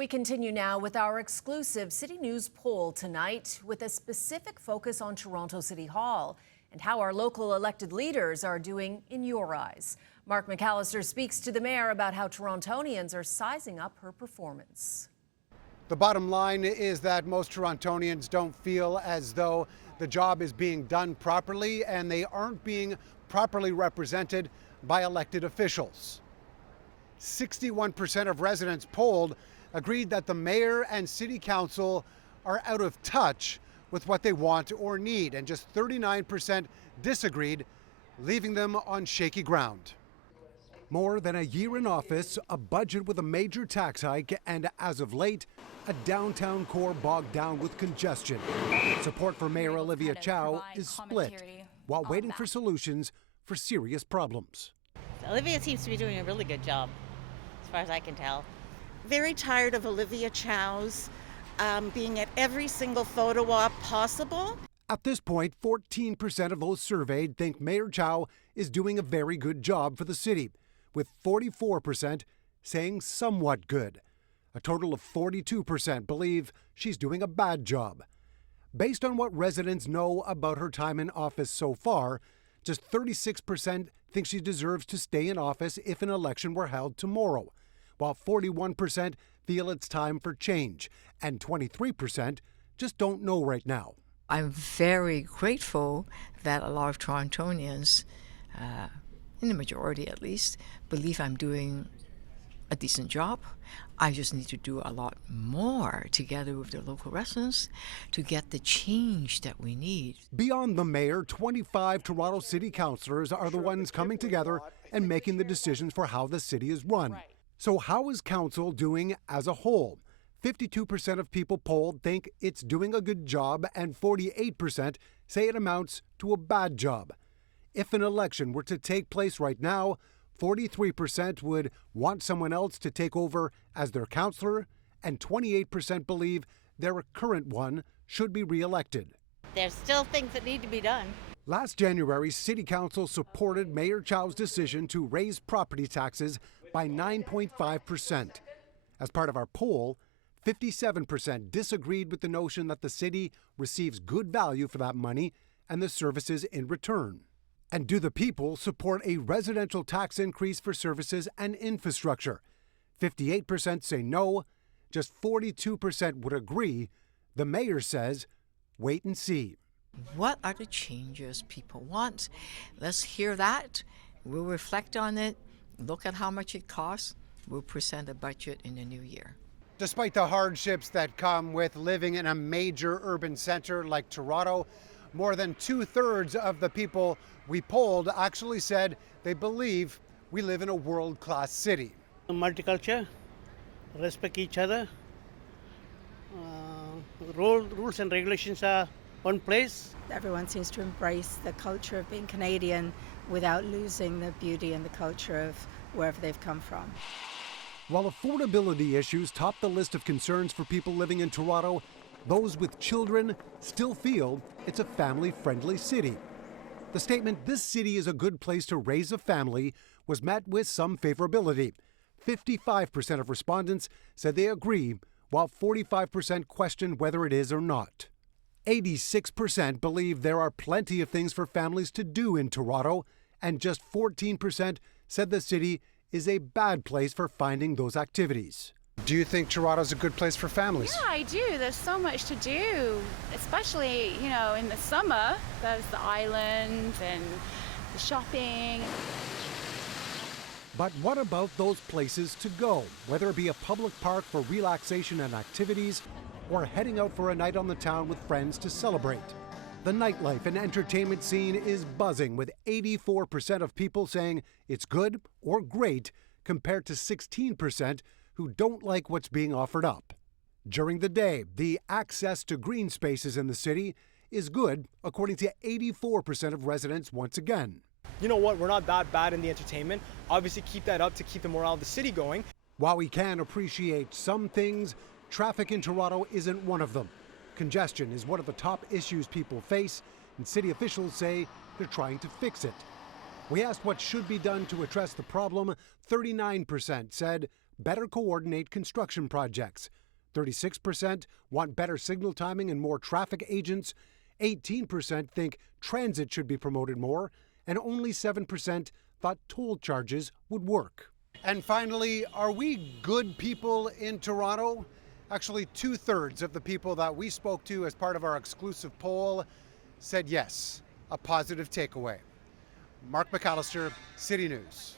We continue now with our exclusive City News poll tonight with a specific focus on Toronto City Hall and how our local elected leaders are doing in your eyes. Mark McAllister speaks to the mayor about how Torontonians are sizing up her performance. The bottom line is that most Torontonians don't feel as though the job is being done properly and they aren't being properly represented by elected officials. 61% of residents polled agreed that the mayor and city council are out of touch with what they want or need, and just 39% disagreed, leaving them on shaky ground. More than a year in office, a budget with a major tax hike, and as of late, a downtown core bogged down with congestion. Support for Mayor Olivia Chow is split, while waiting for solutions for serious problems. Olivia seems to be doing a really good job, as far as I can tell. Very tired of Olivia Chow's being at every single photo op possible. At this point, 14% of those surveyed think Mayor Chow is doing a very good job for the city, with 44% saying somewhat good. A total of 42% believe she's doing a bad job. Based on what residents know about her time in office so far, just 36% think she deserves to stay in office if an election were held tomorrow, while 41% feel it's time for change, and 23% just don't know right now. I'm very grateful that a lot of Torontonians, in the majority at least, believe I'm doing a decent job. I just need to do a lot more together with the local residents to get the change that we need. Beyond the mayor, 25 Toronto City councillors are the ones coming together and making the decisions for how the city is run. So how is council doing as a whole? 52% of people polled think it's doing a good job, and 48% say it amounts to a bad job. If an election were to take place right now, 43% would want someone else to take over as their councillor, and 28% believe their current one should be re-elected. There's still things that need to be done. Last January, City Council supported Mayor Chow's decision to raise property taxes by 9.5%. As part of our poll, 57% disagreed with the notion that the city receives good value for that money and the services in return. And do the people support a residential tax increase for services and infrastructure? 58% say no, just 42% would agree. The mayor says, wait and see. What are the changes people want? Let's hear that. We'll reflect on it, look at how much it costs. We'll present a budget in the new year. Despite the hardships that come with living in a major urban center like Toronto, more than 2/3 of the people we polled actually said they believe we live in a world-class city. Multicultural, respect each other, rules and regulations are one place. Everyone seems to embrace the culture of being Canadian without losing the beauty and the culture of wherever they've come from. While affordability issues top the list of concerns for people living in Toronto, those with children still feel it's a family-friendly city. The statement, "This city is a good place to raise a family," was met with some favorability. 55% of respondents said they agree, while 45% questioned whether it is or not. 86% believe there are plenty of things for families to do in Toronto, and just 14% said the city is a bad place for finding those activities. Do you think Toronto's a good place for families? Yeah, I do. There's so much to do, especially, in the summer. There's the island and the shopping. But what about those places to go, whether it be a public park for relaxation and activities, or heading out for a night on the town with friends to celebrate? The nightlife and entertainment scene is buzzing, with 84% of people saying it's good or great, compared to 16% who don't like what's being offered up. During the day, the access to green spaces in the city is good, according to 84% of residents once again. You know what, we're not that bad in the entertainment. Obviously keep that up to keep the morale of the city going. While we can appreciate some things, traffic in Toronto isn't one of them. Congestion is one of the top issues people face, and city officials say they're trying to fix it. We asked what should be done to address the problem. 39% said better coordinate construction projects. 36% want better signal timing and more traffic agents. 18% think transit should be promoted more. And only 7% thought toll charges would work. And finally, are we good people in Toronto? Actually, 2/3 of the people that we spoke to as part of our exclusive poll said yes, a positive takeaway. Mark McAllister, City News.